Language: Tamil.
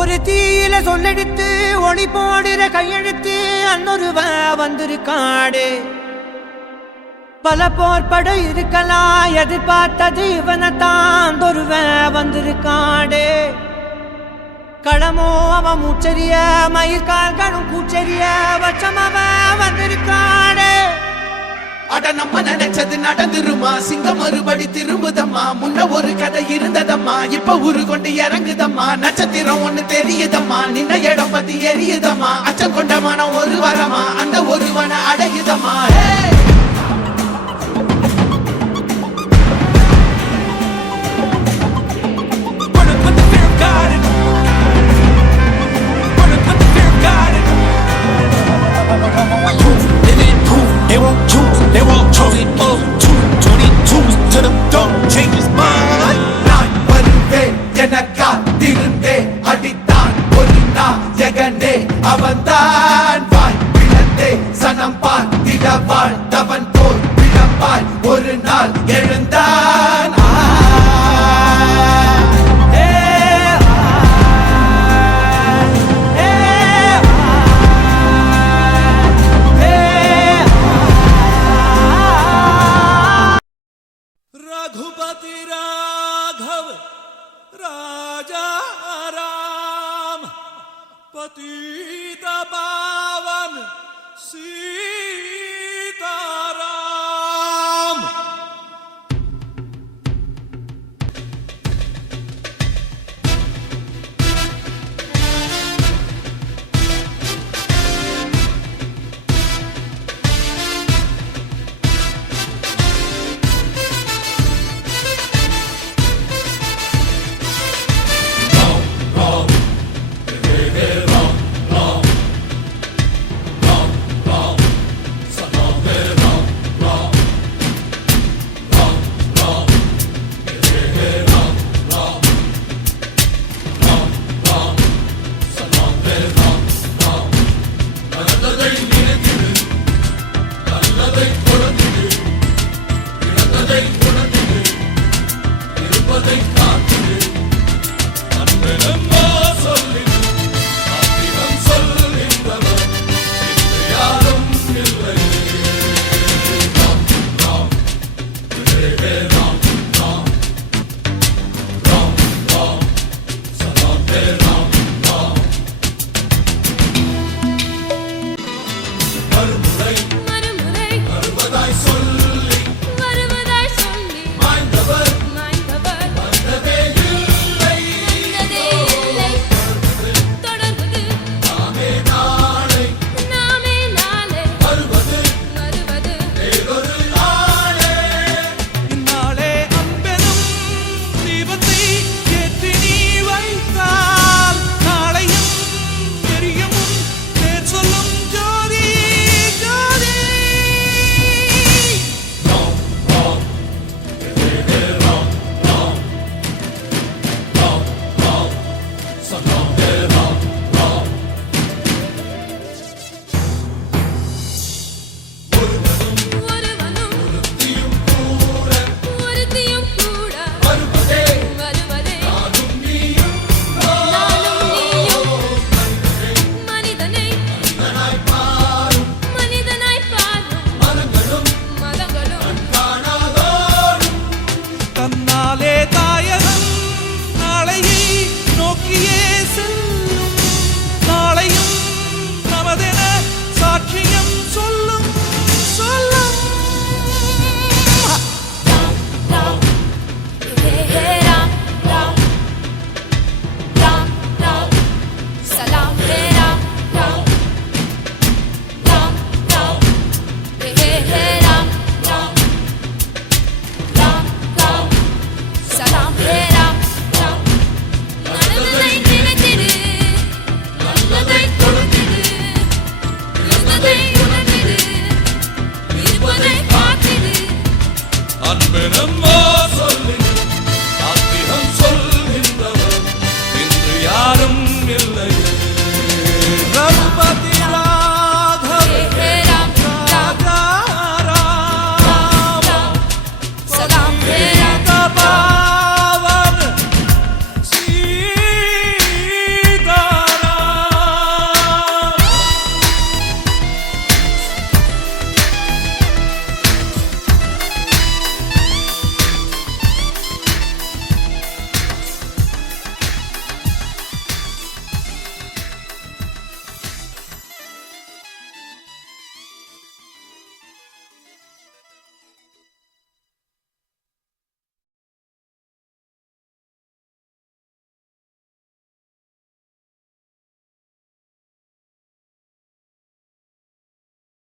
ஒரு தீயில சொல்லெடுத்து ஒளி போடுற கையெழுத்து அன்னொருவ வந்திருக்காடு. பல போர்பட இருக்கலாம் எதிர்பார்த்தது இவனைத்தான் ஒருவ வந்திருக்காடு. களமோ அவன் மூச்சரிய மயிர்கால்களும் கூச்சரிய வச்சம் அவன் வந்திருக்காடு. அட நம்ம நினைச்சது நடந்துருமா, சிங்கம் மறுபடி திரும்புதம்மா. முன்ன ஒரு கதை இருந்ததம்மா, இப்ப ஊரு கொண்டு இறங்குதம்மா. நட்சத்திரம் ஒண்ணு தெரியுதம்மா, நின்ன இடம் பத்தி எரியுதம்மா. அச்சம் கொண்ட மனம் ஒரு வரமா, அந்த ஒருவனை அடையுதம்மா. They won't choose, they won't choose it up. 222 to the door, change his mind. நான் வருவேன் என காத்திருந்தே, அடித்தான் ஒரு நாயகனே அவன்தான். வாய் பிளந்தே சனம் பார்த்திட வாழ்ந்தவன் போல் விளம்பாய் ஒரு நாள் எழுந்தான். रघुपति राघव राजा राम पतित पावन सी